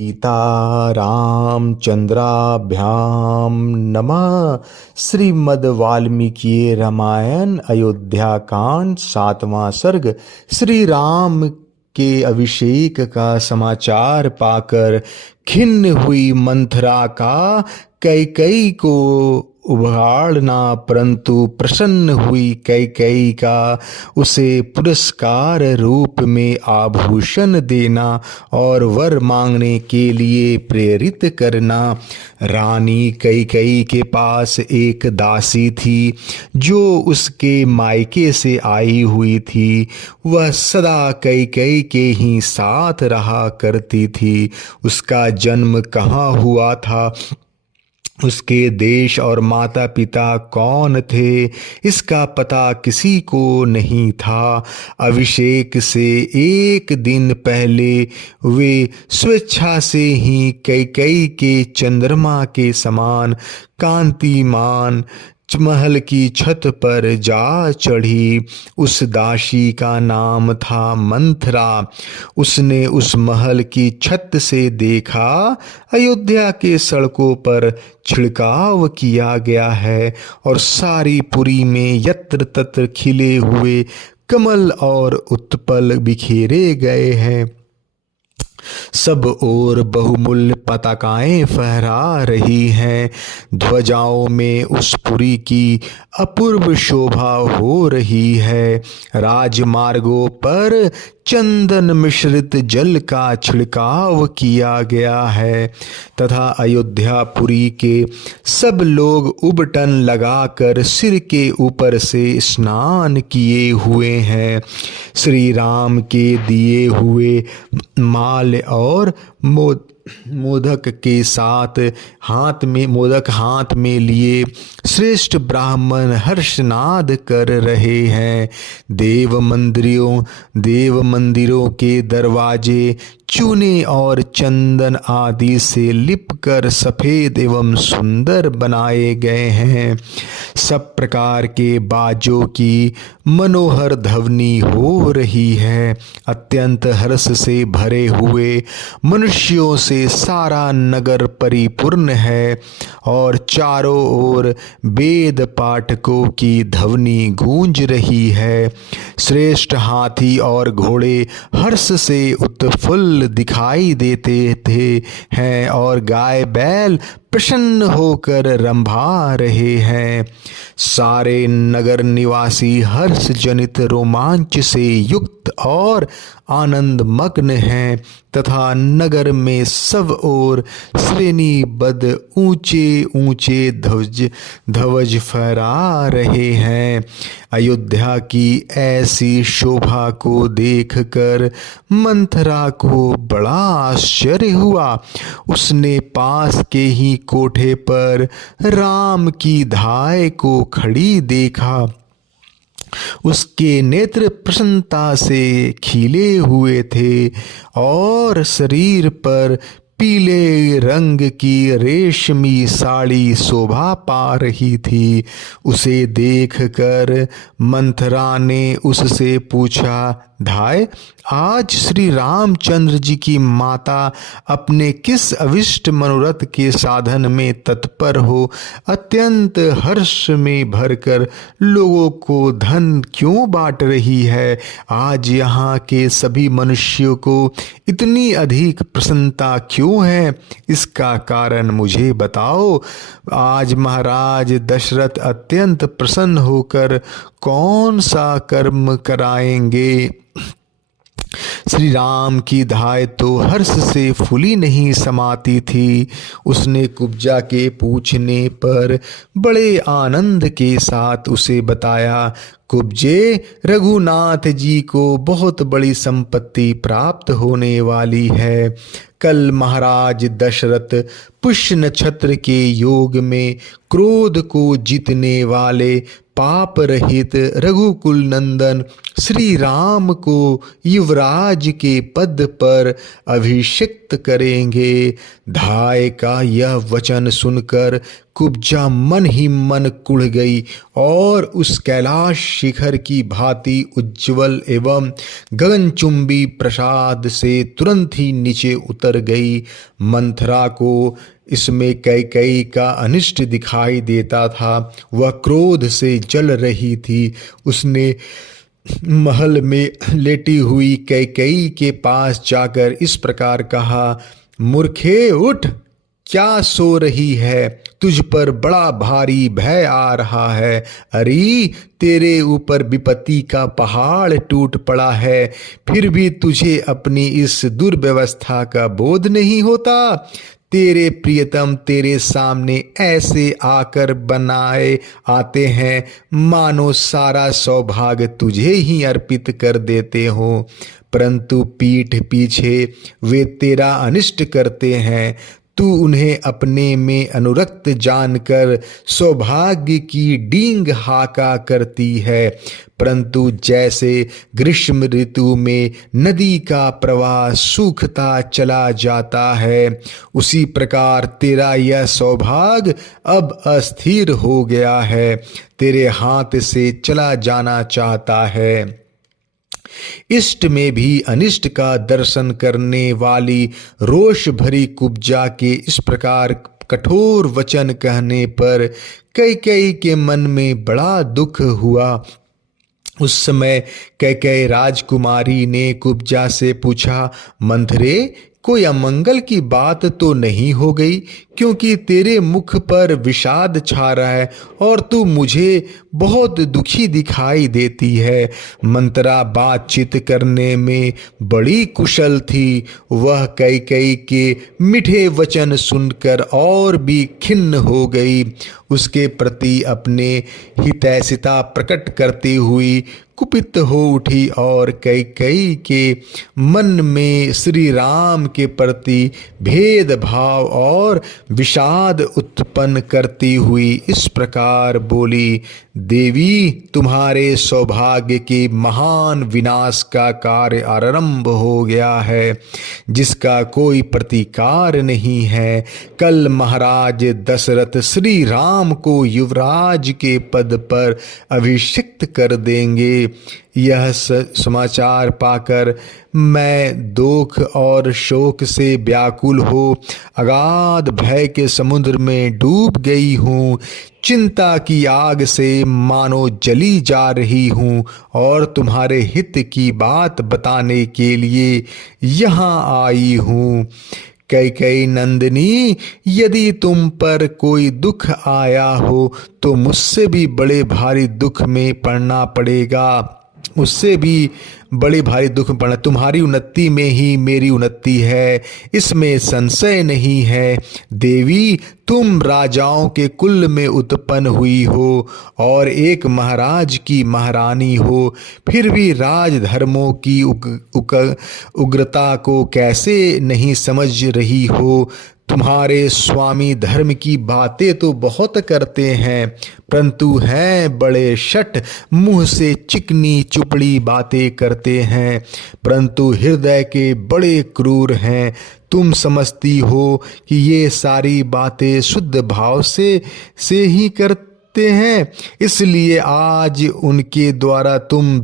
सीता रामचंद्राभ्याम नमः। श्रीमद् वाल्मीकि रामायण अयोध्या कांड 7वां सर्ग। श्री राम के अभिषेक का समाचार पाकर खिन्न हुई मंथरा का कैकेयी को उभाड़ना, परंतु प्रसन्न हुई कैकेयी का उसे पुरस्कार रूप में आभूषण देना और वर मांगने के लिए प्रेरित करना। रानी कैकेयी के पास एक दासी थी जो उसके मायके से आई हुई थी। वह सदा कैकेयी के ही साथ रहा करती थी। उसका जन्म कहाँ हुआ था, उसके देश और माता पिता कौन थे, इसका पता किसी को नहीं था। अभिषेक से एक दिन पहले वे स्वेच्छा से ही कैकेयी के चंद्रमा के समान कांतिमान महल की छत पर जा चढ़ी। उस दासी का नाम था मंथरा। उसने उस महल की छत से देखा, अयोध्या के सड़कों पर छिड़काव किया गया है और सारी पुरी में यत्र तत्र खिले हुए कमल और उत्पल बिखेरे गए हैं। सब ओर बहुमूल्य पताकाएं फहरा रही हैं। ध्वजाओं में उस पुरी की अपूर्व शोभा हो रही है। राजमार्गों पर चंदन मिश्रित जल का छिड़काव किया गया है तथा अयोध्यापुरी के सब लोग उबटन लगाकर सिर के ऊपर से स्नान किए हुए हैं। श्री राम के दिए हुए माल और मोदक के साथ मोदक हाथ में लिए श्रेष्ठ ब्राह्मण हर्षनाद कर रहे हैं। देव मंदिरों के दरवाजे चूने और चंदन आदि से लिपकर सफेद एवं सुंदर बनाए गए हैं। सब प्रकार के बाजों की मनोहर ध्वनि हो रही है। अत्यंत हर्ष से भरे हुए मनुष्यों से सारा नगर परिपूर्ण है और चारों ओर वेद पाठकों की ध्वनि गूंज रही है। श्रेष्ठ हाथी और घोड़े हर्ष से उत्फुल्ल दिखाई देते हैं और गाय बैल प्रसन्न होकर रंभा रहे हैं। सारे नगर निवासी हर्ष जनित रोमांच से युक्त और आनंद मग्न हैं तथा नगर में सब ओर श्रेणीबद्ध ऊंचे ऊंचे ध्वज फहरा रहे हैं। अयोध्या की ऐसी शोभा को देखकर मंथरा को बड़ा आश्चर्य हुआ। उसने पास के ही कोठे पर राम की धाय को खड़ी देखा। उसके नेत्र प्रसन्नता से खिले हुए थे और शरीर पर पीले रंग की रेशमी साड़ी शोभा पा रही थी। उसे देखकर मंथरा ने उससे पूछा, धाय, आज श्री रामचंद्र जी की माता अपने किस अविष्ट मनोरथ के साधन में तत्पर हो अत्यंत हर्ष में भरकर लोगों को धन क्यों बांट रही है? आज यहाँ के सभी मनुष्यों को इतनी अधिक प्रसन्नता क्यों है? इसका कारण मुझे बताओ। आज महाराज दशरथ अत्यंत प्रसन्न होकर कौन सा कर्म कराएंगे? श्री राम की धाय तो हर्ष से फूली नहीं समाती थी। उसने कुब्जा के पूछने पर बड़े आनंद के साथ उसे बताया, कुब्जे, रघुनाथ जी को बहुत बड़ी संपत्ति प्राप्त होने वाली है। कल महाराज दशरथ पुष्य नक्षत्र के योग में क्रोध को जीतने वाले पाप रहित रघुकुल नंदन श्री राम को युवराज के पद पर अभिषिक्त करेंगे। धाय का यह वचन सुनकर कुब्जा मन ही मन कुढ़ गई और उस कैलाश शिखर की भांति उज्ज्वल एवं गगनचुंबी प्रसाद से तुरंत ही नीचे उतर गई। मंथरा को इसमें कैकेयी का अनिष्ट दिखाई देता था। वह क्रोध से जल रही थी। उसने महल में लेटी हुई कैकेयी के पास जाकर इस प्रकार कहा, मूर्खे उठ, क्या सो रही है? तुझ पर बड़ा भारी भय आ रहा है। अरे तेरे ऊपर विपत्ति का पहाड़ टूट पड़ा है, फिर भी तुझे अपनी इस दुर्व्यवस्था का बोध नहीं होता। तेरे प्रियतम तेरे सामने ऐसे आकर बनाए आते हैं मानो सारा सौभाग्य तुझे ही अर्पित कर देते हो, परंतु पीठ पीछे वे तेरा अनिष्ट करते हैं। तू उन्हें अपने में अनुरक्त जानकर सौभाग्य की डींग हाका करती है, परंतु जैसे ग्रीष्म ऋतु में नदी का प्रवाह सूखता चला जाता है, उसी प्रकार तेरा यह सौभाग्य अब अस्थिर हो गया है, तेरे हाथ से चला जाना चाहता है। इष्ट में भी अनिष्ट का दर्शन करने वाली रोष भरी कुब्जा के इस प्रकार कठोर वचन कहने पर कैकेयी के मन में बड़ा दुख हुआ। उस समय कैकेयी राजकुमारी ने कुब्जा से पूछा, मंथरे, कोई अमंगल की बात तो नहीं हो गई? क्योंकि तेरे मुख पर विषाद छा रहा है और तू मुझे बहुत दुखी दिखाई देती है। मंथरा बातचीत करने में बड़ी कुशल थी। वह कैकेयी के मीठे वचन सुनकर और भी खिन्न हो गई। उसके प्रति अपने हितैषिता प्रकट करती हुई कुपित हो उठी और कैकेयी के मन में श्री राम के प्रति भेदभाव और विषाद उत्पन्न करती हुई इस प्रकार बोली, देवी, तुम्हारे सौभाग्य के महान विनाश का कार्य आरंभ हो गया है, जिसका कोई प्रतिकार नहीं है। कल महाराज दशरथ श्री राम को युवराज के पद पर अभिषिक्त कर देंगे। यह समाचार पाकर मैं दुख और शोक से व्याकुल हो अगाध भय के समुद्र में डूब गई हूँ। चिंता की आग से मानो जली जा रही हूँ और तुम्हारे हित की बात बताने के लिए यहाँ आई हूँ। कैकेयी नंदिनी, यदि तुम पर कोई दुख आया हो तो मुझसे भी बड़े भारी दुख में पड़ना पड़ेगा। उससे भी बड़े भारी दुख में पड़ना। तुम्हारी उन्नति में ही मेरी उन्नति है, इसमें संशय नहीं है। देवी, तुम राजाओं के कुल में उत्पन्न हुई हो और एक महाराज की महारानी हो, फिर भी राजधर्मों की उग्रता को कैसे नहीं समझ रही हो। तुम्हारे स्वामी धर्म की बातें तो बहुत करते हैं, परंतु हैं बड़े शठ, मुंह से चिकनी चुपड़ी बातें करते हैं, परंतु हृदय के बड़े क्रूर हैं। तुम समझती हो कि ये सारी बातें शुद्ध भाव से ही करते हैं, इसलिए आज उनके द्वारा तुम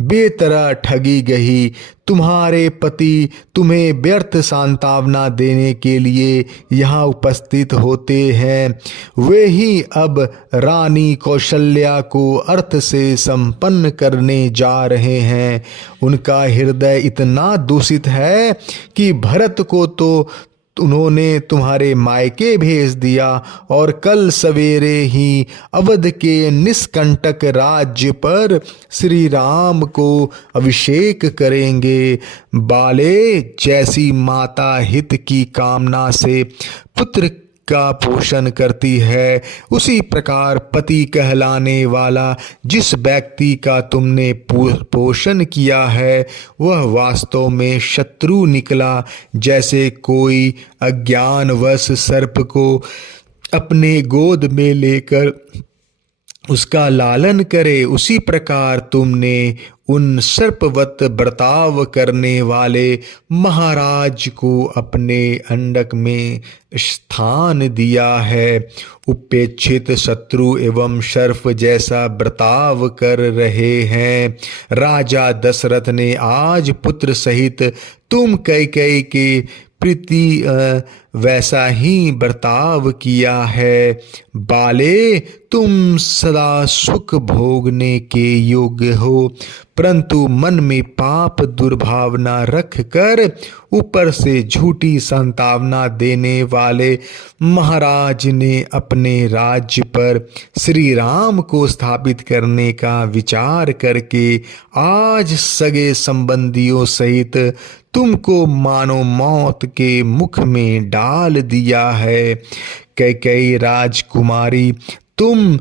बेतरह ठगी गई। तुम्हारे पति तुम्हें व्यर्थ सांत्वना देने के लिए यहाँ उपस्थित होते हैं। वे ही अब रानी कौशल्या को अर्थ से संपन्न करने जा रहे हैं। उनका हृदय इतना दूषित है कि भरत को तो उन्होंने तुम्हारे मायके भेज दिया और कल सवेरे ही अवध के निष्कंटक राज्य पर श्री राम को अभिषेक करेंगे। बाले, जैसी माता हित की कामना से पुत्र का पोषण करती है, उसी प्रकार पति कहलाने वाला जिस व्यक्ति का तुमने पोषण किया है वह वास्तव में शत्रु निकला। जैसे कोई अज्ञानवश सर्प को अपने गोद में लेकर उसका लालन करे, उसी प्रकार तुमने उन सर्पवत बर्ताव करने वाले महाराज को अपने अंडक में स्थान दिया है। उपेक्षित शत्रु एवं सर्प जैसा बर्ताव कर रहे हैं। राजा दशरथ ने आज पुत्र सहित तुम कैकेयी के प्रीति वैसा ही बर्ताव किया है। बाले, तुम सदा सुख भोगने के योग्य हो, परंतु मन में पाप दुर्भावना रख कर ऊपर से झूठी संतावना देने वाले महाराज ने अपने राज्य पर श्री राम को स्थापित करने का विचार करके आज सगे संबंधियों सहित तुमको मानो मौत के मुख में डाल दिया है। कैकेयी राजकुमारी, तुम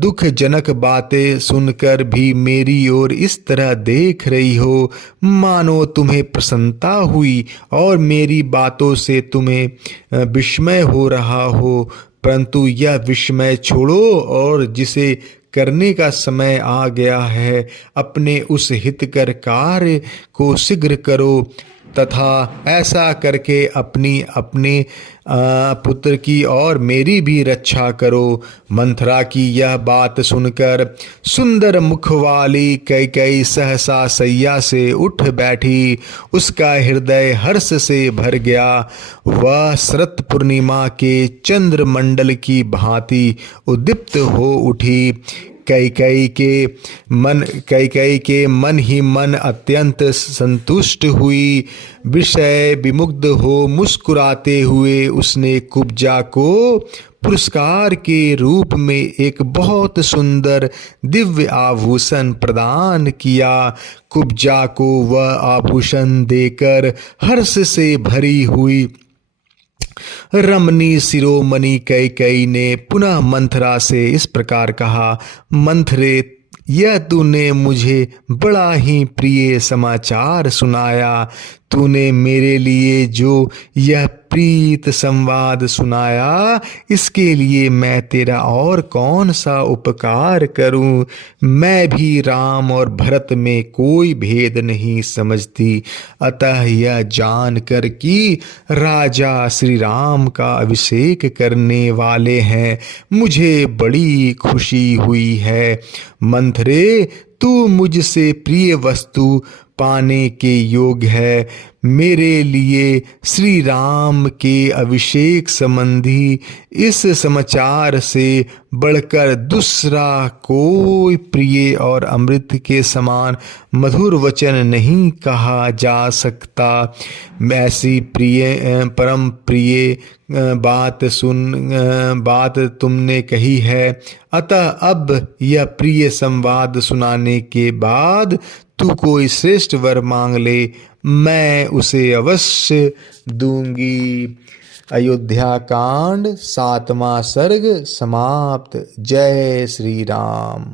दुखजनक बातें सुनकर भी मेरी ओर इस तरह देख रही हो मानो तुम्हें प्रसन्नता हुई और मेरी बातों से तुम्हें विस्मय हो रहा हो, परंतु यह विस्मय छोड़ो और जिसे करने का समय आ गया है अपने उस हितकर कार्य को शीघ्र करो तथा ऐसा करके अपने पुत्र की और मेरी भी रक्षा करो। मंथरा की यह बात सुनकर सुंदर मुख वाली कैकेयी सहसा शैया से उठ बैठी। उसका हृदय हर्ष से भर गया। वह शरत पूर्णिमा के चंद्रमंडल की भांति उद्दीप्त हो उठी। कैकेयी के मन ही मन अत्यंत संतुष्ट हुई। विषय विमुग्ध हो मुस्कुराते हुए उसने कुब्जा को पुरस्कार के रूप में एक बहुत सुंदर दिव्य आभूषण प्रदान किया। कुब्जा को वह आभूषण देकर हर्ष से भरी हुई रमणी शिरोमणि कैकेयी ने पुनः मंथरा से इस प्रकार कहा, मंथरे, यह तूने मुझे बड़ा ही प्रिय समाचार सुनाया। तूने मेरे लिए जो यह प्रीत संवाद सुनाया इसके लिए मैं तेरा और कौन सा उपकार करूं। मैं भी राम और भरत में कोई भेद नहीं समझती, अतः यह जानकर कि राजा श्री राम का अभिषेक करने वाले हैं मुझे बड़ी खुशी हुई है। मंथरे, तू मुझसे प्रिय वस्तु पाने के योग्य है। मेरे लिए श्री राम के अभिषेक संबंधी इस समाचार से बढ़कर दूसरा कोई प्रिय और अमृत के समान मधुर वचन नहीं कहा जा सकता। ऐसी परम प्रिय बात तुमने कही है, अतः अब यह प्रिय संवाद सुनाने के बाद तू कोई श्रेष्ठ वर मांग ले, मैं उसे अवश्य दूंगी। अयोध्या कांड 7वां सर्ग समाप्त। जय श्री राम।